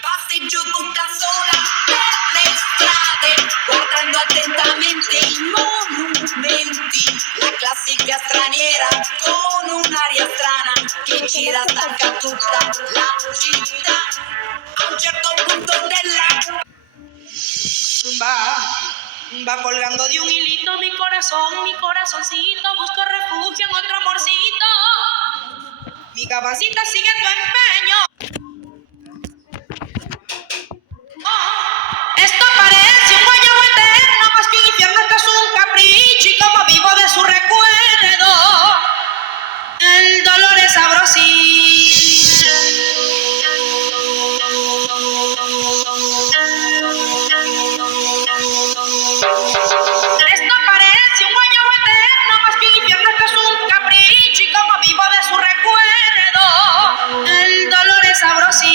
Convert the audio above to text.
Passeggio tutta sola per le strade, guardando attentamente i monumenti. La classica straniera con un'aria strana che gira stanca tutta la città. A un certo punto della va colgando de un hilito mi corazoncito, busco refugio en otro amorcito. Mi cabecita sigue tu empeño. Esto parece un guayabo eterno, más que un infierno, esto es un capricho y como vivo de su recuerdo, el dolor es sabrosito. Esto parece un guayabo eterno, más que un infierno, esto es un capricho y como vivo de su recuerdo, el dolor es sabrosito.